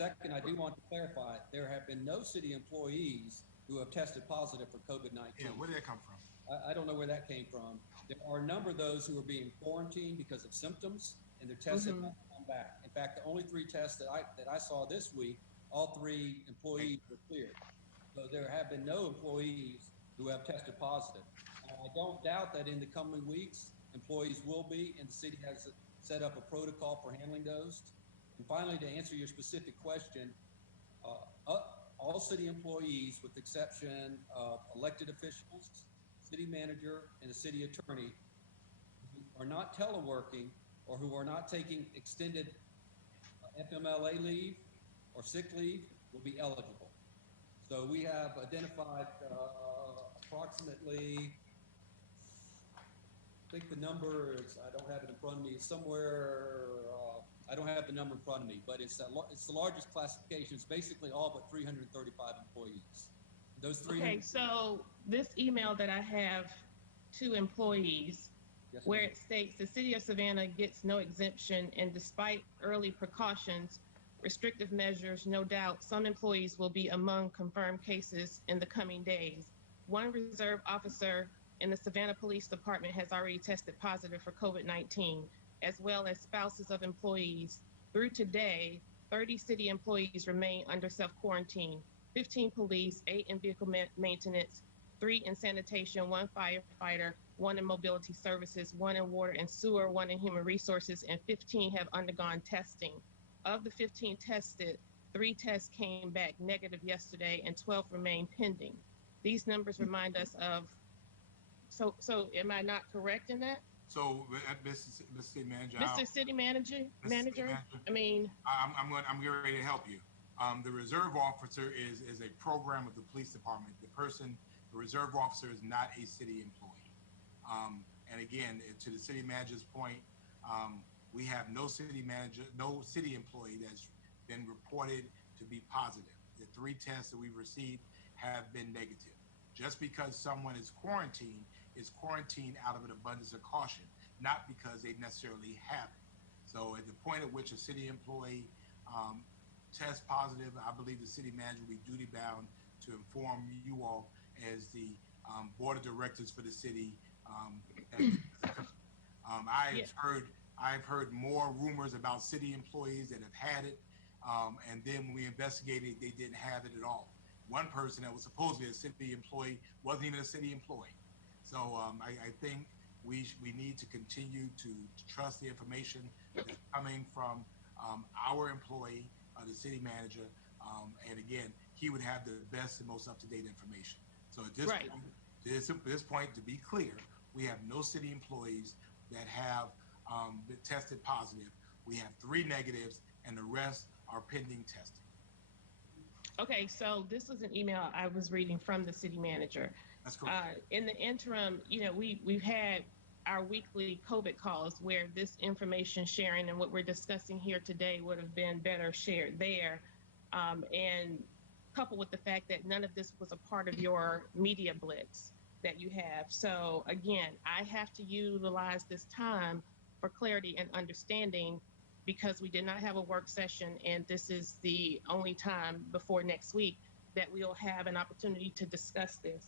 Second, I do want to clarify, there have been no city employees who have tested positive for COVID-19. Yeah, where did that come from? I don't know where that came from. There are a number of those who are being quarantined because of symptoms, and their tests have not come back. In fact, the only 3 tests that I saw this week, all 3 employees were cleared. So there have been no employees who have tested positive. I don't doubt that in the coming weeks, employees will be, and the city has set up a protocol for handling those. And finally, to answer your specific question, all city employees, with the exception of elected officials, city manager, and the city attorney, who are not teleworking or who are not taking extended FMLA leave or sick leave, will be eligible. So we have identified approximately, I think the number is, I don't have it in front of me, it's somewhere, I don't have the number in front of me, but it's the largest classification. It's basically all but 335 employees. Those 300. Okay, so this email that I have to employees, yes, where it states the City of Savannah gets no exemption, and despite early precautions, restrictive measures, no doubt some employees will be among confirmed cases in the coming days. One reserve officer in the Savannah Police Department has already tested positive for COVID-19, as well as spouses of employees. Through today, 30 city employees remain under self-quarantine, 15 police, 8 in vehicle maintenance, 3 in sanitation, 1 firefighter, 1 in mobility services, 1 in water and sewer, 1 in human resources, and 15 have undergone testing. Of the 15 tested, 3 tests came back negative yesterday and 12 remain pending. These numbers remind us of, so am I not correct in that? So, Mr. City Manager. Mr. City Manager, I mean. I'm getting ready to help you. The reserve officer is a program of the police department. The reserve officer is not a city employee. And again, to the city manager's point, we have no city employee that's been reported to be positive. The 3 tests that we've received have been negative. Just because someone is quarantined out of an abundance of caution, not because they necessarily have it. So at the point at which a city employee tests positive, I believe the city manager will be duty bound to inform you all as the board of directors for the city. I've heard more rumors about city employees that have had it, and then when we investigated, they didn't have it at all. One person that was supposed to be a city employee wasn't even a city employee. So I think we need to continue to trust the information that's coming from our employee, the city manager, and again, he would have the best and most up-to-date information. So at this point, to be clear, we have no city employees that have been tested positive. We have 3 negatives, and the rest are pending testing. Okay, so this was an email I was reading from the city manager. That's correct. In the interim, we've had our weekly COVID calls where this information sharing and what we're discussing here today would have been better shared there. And coupled with the fact that none of this was a part of your media blitz that you have. So again, I have to utilize this time for clarity and understanding, because we did not have a work session, and this is the only time before next week that we'll have an opportunity to discuss this.